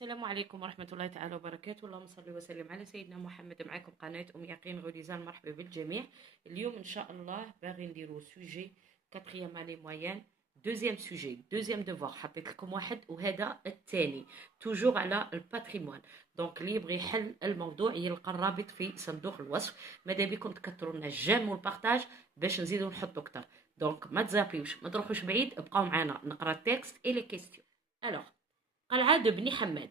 السلام عليكم ورحمة الله تعالى وبركاته. اللهم صل وسلم على سيدنا محمد. معكم قناة يقين غوليزان. مرحبا بالجميع. اليوم إن شاء الله باغي نديرو سوجي 4e année moyenne دوزيام سوجي دوزيام ديفوار. حطيت لكم واحد وهذا الثاني توجور على الباتريمون. دونك اللي يبغي يحل الموضوع يلقى الرابط في صندوق الوصف. ماذا بكم تكثروا لنا الجيم والبارطاج باش نزيدو نحطو اكثر. دونك ما تزابيوش، ما تروحوش بعيد، ابقاو معنا نقرا التكست اي لي كيستيون. الوغ قلعة de Bni Hamed.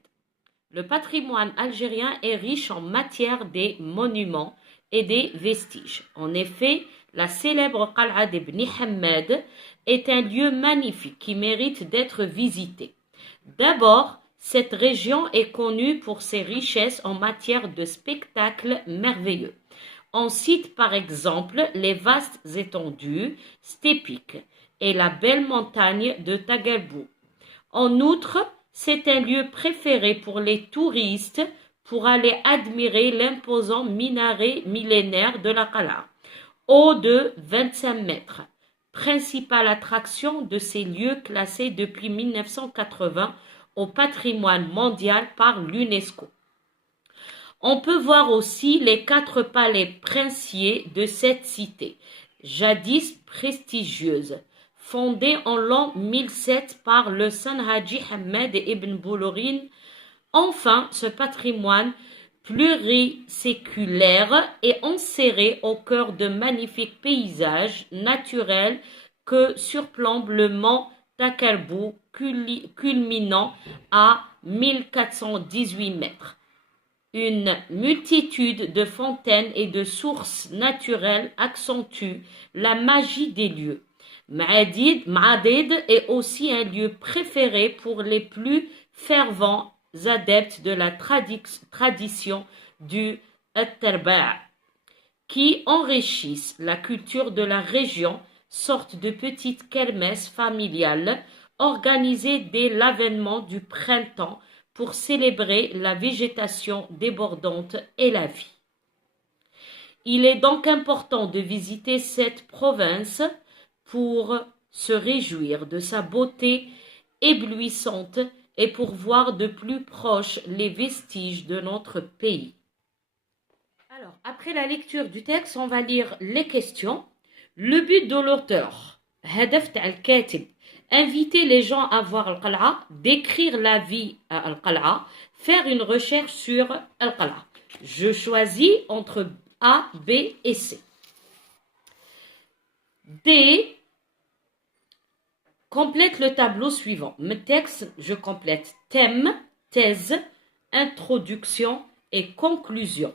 Le patrimoine algérien est riche en matière des monuments et des vestiges. En effet, la célèbre Qal'a de Bni Hamed est un lieu magnifique qui mérite d'être visité. D'abord, cette région est connue pour ses richesses en matière de spectacles merveilleux. On cite par exemple les vastes étendues steppiques et la belle montagne de Tagalbou. En outre, c'est un lieu préféré pour les touristes pour aller admirer l'imposant minaret millénaire de la Qal'a, haut de 25 mètres, principale attraction de ces lieux classés depuis 1980 au patrimoine mondial par l'UNESCO. On peut voir aussi les 4 palais princiers de cette cité, jadis prestigieuse, fondée en l'an 1007 par le Saint Haji Hamed ibn Boulourin. Enfin, ce patrimoine pluriséculaire est enserré au cœur de magnifiques paysages naturels que surplombe le mont Takalbou, culminant à 1418 mètres. Une multitude de fontaines et de sources naturelles accentue la magie des lieux. Ma'adid est aussi un lieu préféré pour les plus fervents adeptes de la tradition du At-Tarba' qui enrichissent la culture de la région, sorte de petites kermesses familiales organisées dès l'avènement du printemps pour célébrer la végétation débordante et la vie. Il est donc important de visiter cette province pour se réjouir de sa beauté éblouissante et pour voir de plus proche les vestiges de notre pays. Alors, après la lecture du texte, on va lire les questions. Le but de l'auteur, hadaf ta'al katib, inviter les gens à voir Al-Qal'a, décrire la vie à Al-Qal'a, faire une recherche sur Al-Qal'a. Je choisis entre A, B et C. D. Complète le tableau suivant. Mes textes, je complète thème, thèse, introduction et conclusion.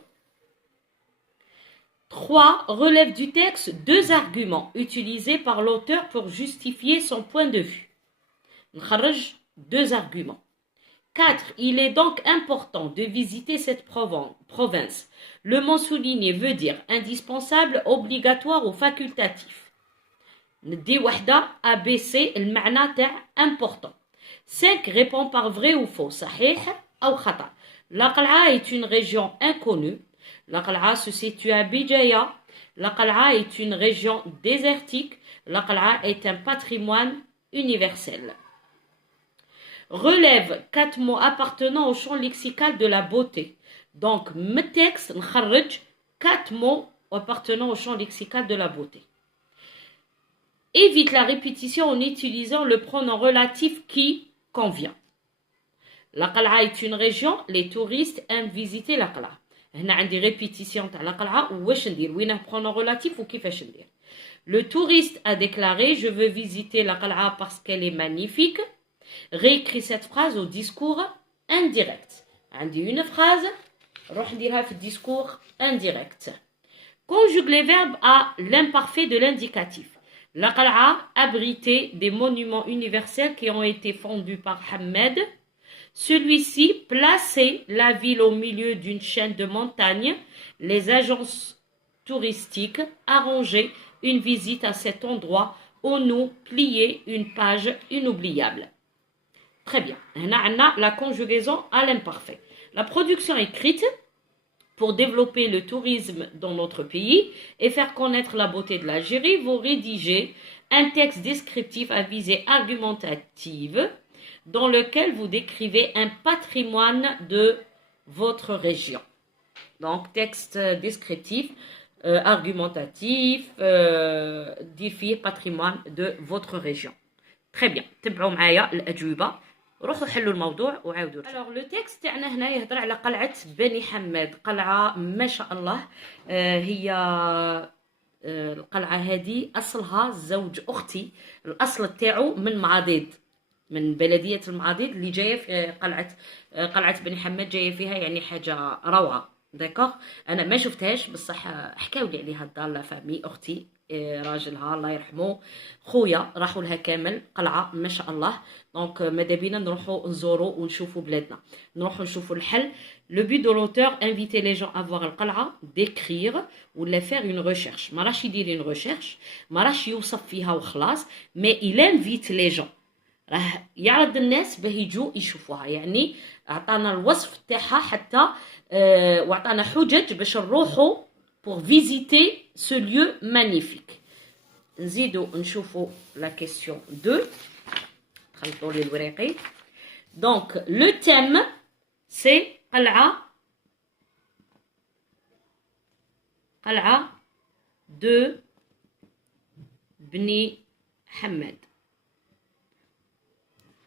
3. Relève du texte 2 arguments utilisés par l'auteur pour justifier son point de vue. N'kharraj 2 arguments. 4. Il est donc important de visiter cette province. Le mot souligné veut dire indispensable, obligatoire ou facultatif. ندي وحدة ABC المعنى تاع important. 5. Répond par vrai ou faux, صحيح أو خطأ. La Qal'a est une région inconnue. La Qal'a se situe à Bijaya. La Qal'a est une région désertique. La Qal'a est un patrimoine universel. Relève 4 mots appartenant au champ lexical de la beauté. Donc, mes textes, نخرج 4 mots appartenant au champ lexical de la beauté. Évite la répétition en utilisant le pronom relatif qui convient. La Qal'a est une région, les touristes aiment visiter la Qal'a. هنا عندي répétition تاع la Qal'a واش ندير وين pronom relatif وكيفاش ندير. Le touriste a déclaré je veux visiter la Qal'a parce qu'elle est magnifique. Réécris cette phrase au discours indirect. عندي une phrase روح نديرها في discours indirect. Conjugue les verbes à l'imparfait de l'indicatif. La Qal'a abritait des monuments universels qui ont été fondus par Hamed. Celui-ci plaçait la ville au milieu d'une chaîne de montagnes. Les agences touristiques arrangeaient une visite à cet endroit où nous pliait une page inoubliable. Très bien. On a la conjugaison à l'imparfait. La production écrite pour développer le tourisme dans notre pays et faire connaître la beauté de l'Algérie, vous rédigez un texte descriptif à visée argumentative dans lequel vous décrivez un patrimoine de votre région. Donc, texte descriptif, argumentatif, défi patrimoine de votre région. Très bien. تبعوا معايا الأجوبة. روحوا حلوا الموضوع وعاودوا. Alors le texte تاعنا هنا يهضر على قلعة بني حماد. قلعة ما شاء الله هي القلعة هذه أصلها زوج أختي. الأصل تاعو من معاضيد. من بلدية المعاضيد اللي جاية في قلعة بني حماد جاية فيها يعني حاجة روعة. داكوغ انا ما شفتهاش بصح حكاو لي عليها الدار لا فامي اختي راجلها الله يرحمه خويا راحوا لها كامل قلعه ما شاء الله. دونك ماذا بينا نروحوا نزوروا ونشوفوا بلادنا نروحوا نشوفوا الحل. لو بي دو لوتور انفيتي لي جون افوار القلعه ديكرير ولا فير اون ريشيرش. ما راش يدير اون ريشيرش ما راش يوصف فيها وخلاص مي il invite لي جون راه يعرض الناس باه يجوا يشوفوها. يعني عطانا الوصف تاعها حتى وعطانا حجج باش نروحوا pour visiter ce lieu magnifique. نزيدو نشوفوا la question 2. خلطوا لي الوريقي. Donc le thème c'est قلعة de بني حماد.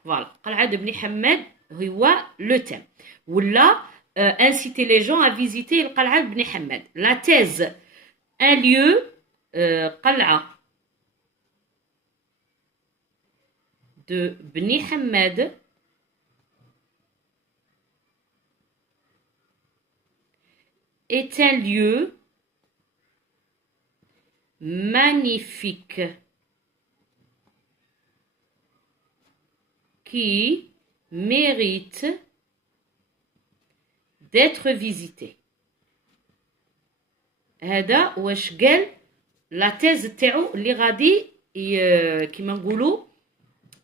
Voilà, قلعة de بني حماد هو le thème. ولا inciter les gens à visiter القلعة بني حماد. La thèse, un lieu, قلعة de بني حماد est un lieu magnifique qui mérite d'être visité. هذا واش قال لا تيز تاعو اللي غادي كيما نقولوا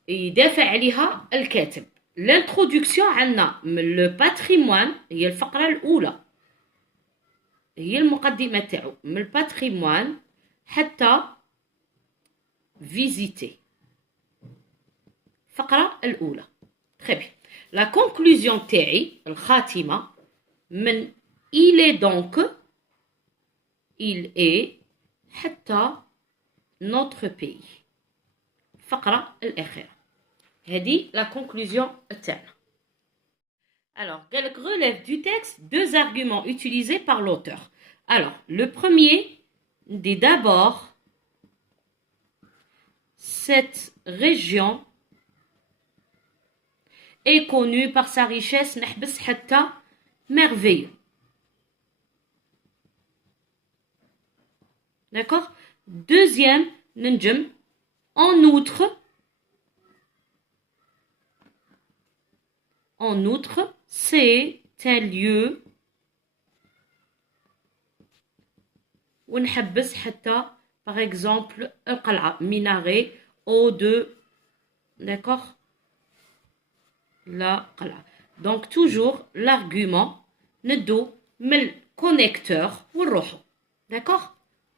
يدافع عليها الكاتب. لانترودكسيون عندنا من لو باتريموان هي الفقره الاولى هي المقدمه تاعو من الباتريموان حتى فيزيتي الفقره الاولى. très bien. La conclusion تاعي الخاتمه من il est donc il est حتى notre pays الفقرة الأخيرة هذه la conclusion تاعنا. Alors قالك relève du texte deux arguments utilisés par l'auteur. Alors le premier dit d'abord cette région est connue par sa richesse نحبس حتى merveilleux. D'accord. Deuxième ننجم en outre c'est un lieu ونحبس حتى par exemple القلعة minaret au de d'accord la قلعة. Donc toujours l'argument ندو من الكونيكتور ونروحو. d'accord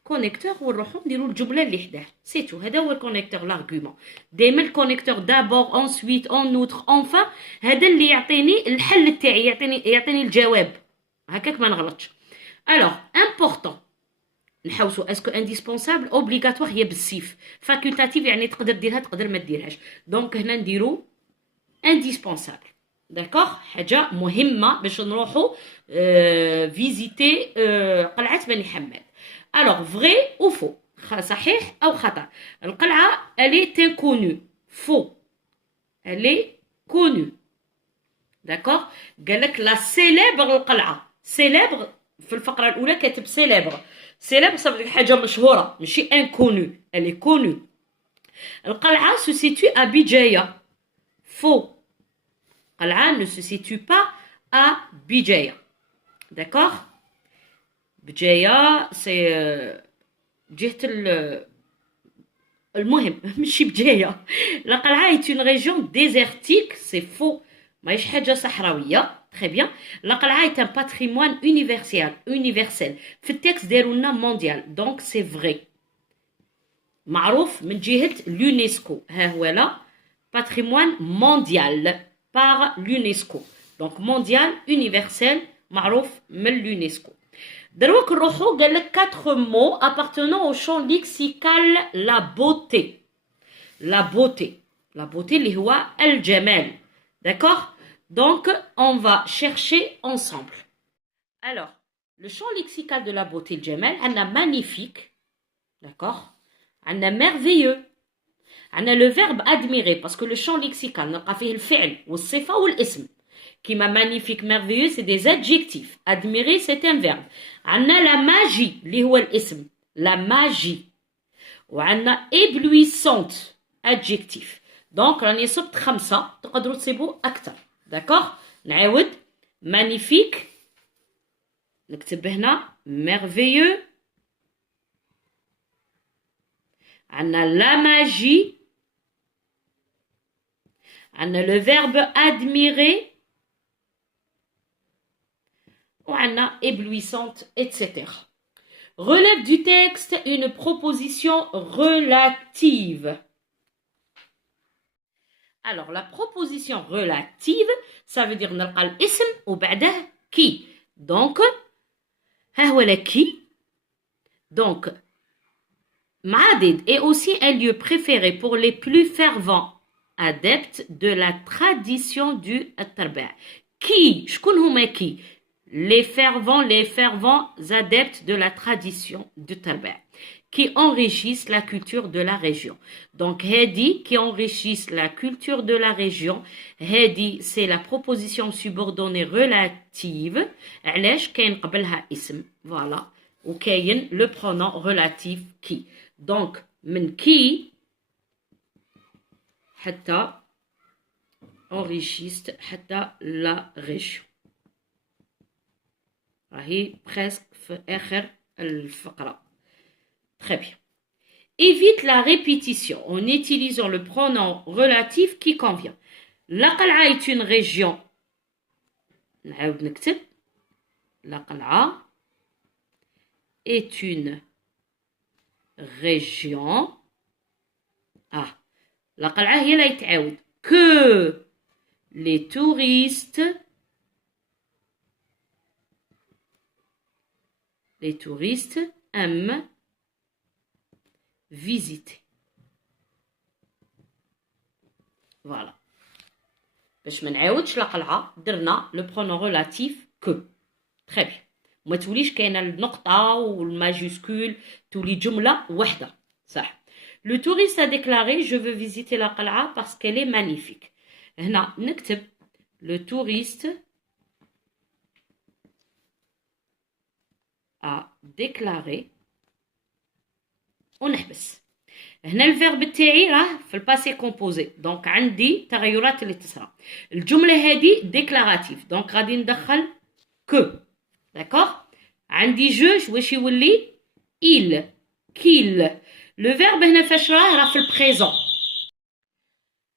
كونيكتور ونروحو نديرو الجمله اللي حداه سي تو. هذا هو الكونيكتور لارغومون. دائما الكونيكتور دابور انسويت اون نوتر انفان هذا اللي يعطيني الحل تاعي يعطيني الجواب هكاك ما نغلطش. الوغ امبورطون نحوسو اسكو انديسبونسابل اوبليغاتوار هي بالسيف فاكولتاتيف يعني تقدر ديرها تقدر ما ديرهاش. دونك هنا نديرو انديسبونسابل. داكوغ حاجه مهمه باش نروحو فيزيتي قلعه بني حماد. Alors, vrai ou faux? صحيح أو خطأ. القلعة elle est inconnue. Faux. Elle est connue. D'accord? قالك la célèbre القلعة. célèbre في الفقرة الأولى كاتب célèbre. célèbre صافي حاجة مشهورة ماشي inconnue. Elle est connue. القلعة se situe à Bijaya. Faux. القلعة ne se situe pas à Bijaya. D'accord? بجاية سي جهة المهم ماشي بجاية. القلعة هي une région désertique c'est faux ماهيش حاجة صحراوية. très bien. القلعة هي un patrimoine universel في التكست داروا لنا مونديال دونك سي فري معروف من جهة اليونسكو. ها هو لا patrimoine mondial par l'UNESCO. Donc mondial, universel, معروف من l'UNESCO. دروك نروحو قال لك 4 mots appartenant au champ lexical la beauté. La beauté. La beauté اللي هو الجمال. D'accord? Donc on va chercher ensemble. Alors, le champ lexical de la beauté, le jamal, on a magnifique. D'accord? On a merveilleux. On a le verbe admirer parce que le champ lexical, on a fait le fi'l, ou le sifa ou l'ism. Qui m'a magnifique, merveilleux, c'est des adjectifs. Admirer, c'est un verbe. On a la magie, li huwa l'ism. La magie. Ou on a éblouissante, adjectif. Donc, on a صبت 5 تقدروا تسيبوا أكثر. D'accord? نعاود magnifique. نكتب هنا merveilleux. عندنا la magie. عندنا le verbe admirer. وعندنا éblouissante, etc. Relève du texte une proposition relative. Alors, la proposition relative, ça veut dire نلقى الاسم وبعده qui. Donc, ها هو qui. Donc, Maadid est aussi un lieu préféré pour les plus fervents adeptes de la tradition du Tarba'. Qui? شكون هما qui? Les fervents adeptes de la tradition du Tarba', qui enrichissent la culture de la région. Donc, Hedi, qui enrichissent la culture de la région. Hedi, c'est la proposition subordonnée relative. علاش كاين قبلها اسم. Voilà. وكاين le pronom relatif qui. Donc, من qui حتى enrichissent حتى la région. راهي presque في آخر الفقرة. Très bien. Évite la répétition en utilisant le pronom relatif qui convient. La Qal'a est une région. نعاود نكتب. La Qal'a est une région. La Qal'a هي اللي يتعاود. Que les touristes aiment visiter. Voilà. باش ما نعاودش القلعه درنا لو برونون ريلاتيف كو. تري بيان. وما توليش كاينه النقطه والماجيسكول تولي جمله واحده. صح. Le touriste a déclaré je veux visiter la qal'a parce qu'elle est magnifique. هنا نكتب le touriste a déclaré ونحبس. هنا الفيرب تاعي راه في الباسي كومبوزي دونك عندي تغيرات اللي تصرى. الجمله هذه ديكلاراتيف دونك غادي ندخل كو. داكوغ. عندي جو واش يولي il qu'il. لو فيرب هنا فاش راه في البريزون.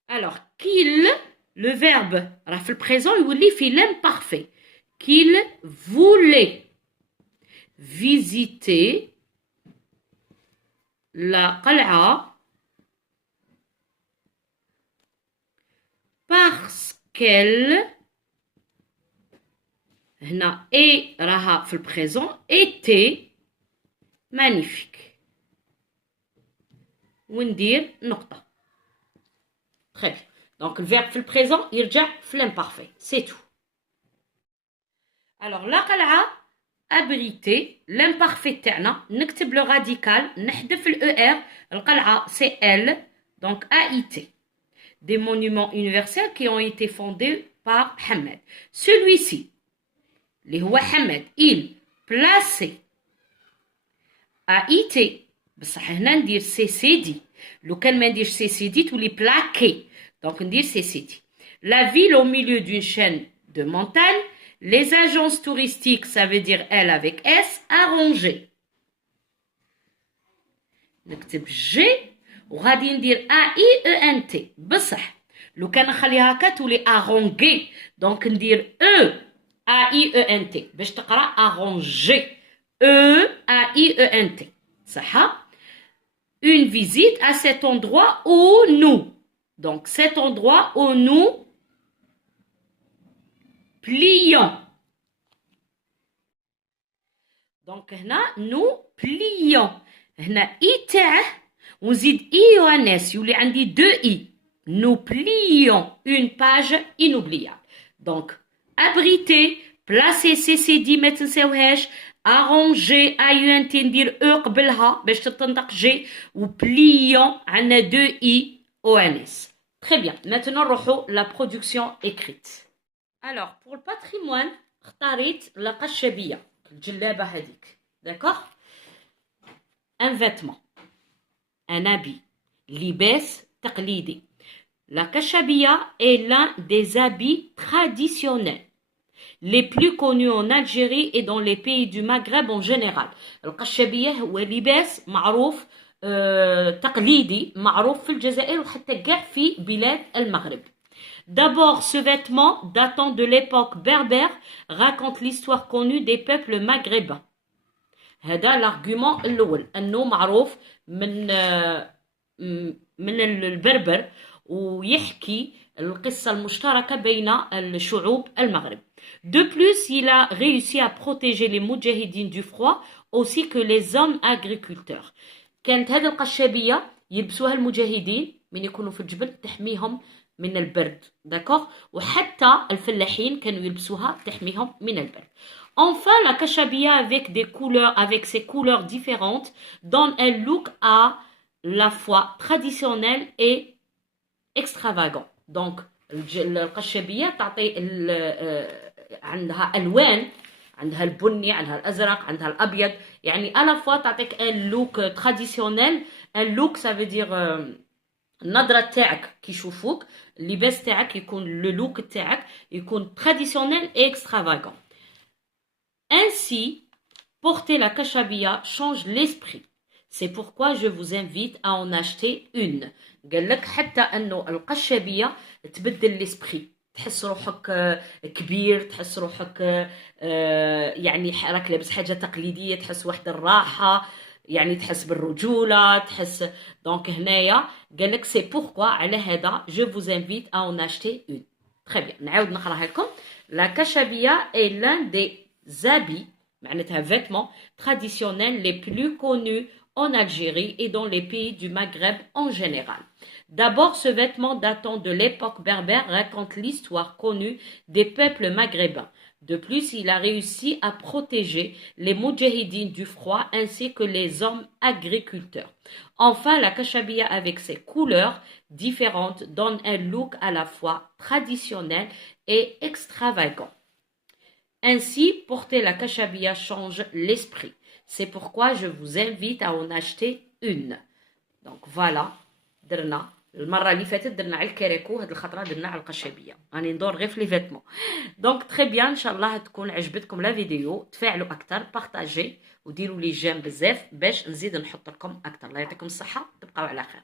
alors qu'il le verbe راه في البريزون يولي في l'imparfait. qu'il voulait visiter la qal'a parce qu'elle هنا et راها في البريزون était magnifique. وندير نقطة. Très bien. Donc le verbe في البريزون يرجع في l'imparfait. C'est tout. Alors la qal'a abrité, l'imparfait تاعنا نكتب le radical نحذف ال ER. القلعة c'est elle donc AIT. Des monuments universels qui ont été fondés par Hamed. Celui-ci اللي هو حمد il placé AIT بصح هنا ندير CCD. لو كان ما نديرش CCD تولي plaqué donc ندير CCD. La ville au milieu d'une chaîne de montagnes. Les agences touristiques, ça veut dire elle avec S, arrangé. نكتب G وغادي ندير AIENT بصح لو كان نخليها هكا تولي arrangé دونك ندير E AIENT باش تقرا arrangé E AIENT صح. Une visite à cet endroit où nous Donc, cet endroit où nous plions. Donc, هنا nous plions. هنا إي تاعه ونزيد إي يو اس يولي عندي دو إي. Nous plions une page inoubliable. Donc, abriter, placer CCD ما تنساوهاش. arranger AUNT ندير او قبلها باش تتنطق جي و plions عندنا دو إي او ان اس. Très bien. Maintenant, نروحو la production écrite. Alors, pour le patrimoine, اختاريت القشبية الجلابة هذيك. D'accord? Un vêtement. Un habit. لباس تقليدي. La kashabia est l'un des habits traditionnels les plus connus en Algérie et dans les pays du Maghreb en général. القشبية هو لباس معروف تقليدي معروف في الجزائر وحتى كاع في بلاد المغرب. D'abord, ce vêtement datant de l'époque berbère raconte l'histoire connue des peuples maghrébins. هذا l'argument الأول أنه معروف من البربر ويحكي القصة المشتركة بين الشعوب المغرب. De plus, il a réussi à protéger les moudjahidines du froid aussi que les hommes agriculteurs. كانت هذه القشابية يلبسوها المجاهدين من يكونوا في الجبل تحميهم من البرد. داكوغ وحتى الفلاحين كانوا يلبسوها تحميهم من البرد. Enfin, la kashabia avec ses couleurs différentes donne un look à la fois traditionnel et extravagant. Donc, القشابية تعطي عندها ألوان عندها البني عندها الأزرق عندها الأبيض يعني à la fois تعطيك un look traditionnel un look ça veut dire النظرة تاعك كي يشوفوك اللباس تاعك يكون le look تاعك يكون traditionnel et extravagant. Ainsi, porter la kashabia change l'esprit. C'est pourquoi je vous invite à en acheter une. قال لك حتى انه القشابيه تبدل الاسبري تحس روحك كبير تحس روحك يعني راك لابس حاجه تقليديه تحس واحد الراحه يعني تحس بالرجوله تحس دونك هنايا قال لك سي بوركوا على هذا je vous invite à en acheter une. Très bien. نعاود نقراها لكم. La kashabia est l'un des habits معناتها vêtements traditionnels les plus connus en Algérie et dans les pays du Maghreb en général. D'abord, ce vêtement datant de l'époque berbère raconte l'histoire connue des peuples maghrébins. De plus, il a réussi à protéger les moudjahidines du froid ainsi que les hommes agriculteurs. Enfin, la kashabia avec ses couleurs différentes donne un look à la fois traditionnel et extravagant. Ainsi, porter la kashabia change l'esprit. C'est pourquoi je vous invite à en acheter une. Donc voilà, درنا المرة اللي فاتت درنا على الكراكو هاد الخطرة درنا على القشابية. راني ندور غير في لي فيتمون. دونك تري بيان ان شاء الله تكون عجبتكم لا فيديو تفاعلوا اكثر بارطاجي وديروا لي جيم بزاف باش نزيد نحط لكم اكثر. الله يعطيكم الصحة تبقاو على خير.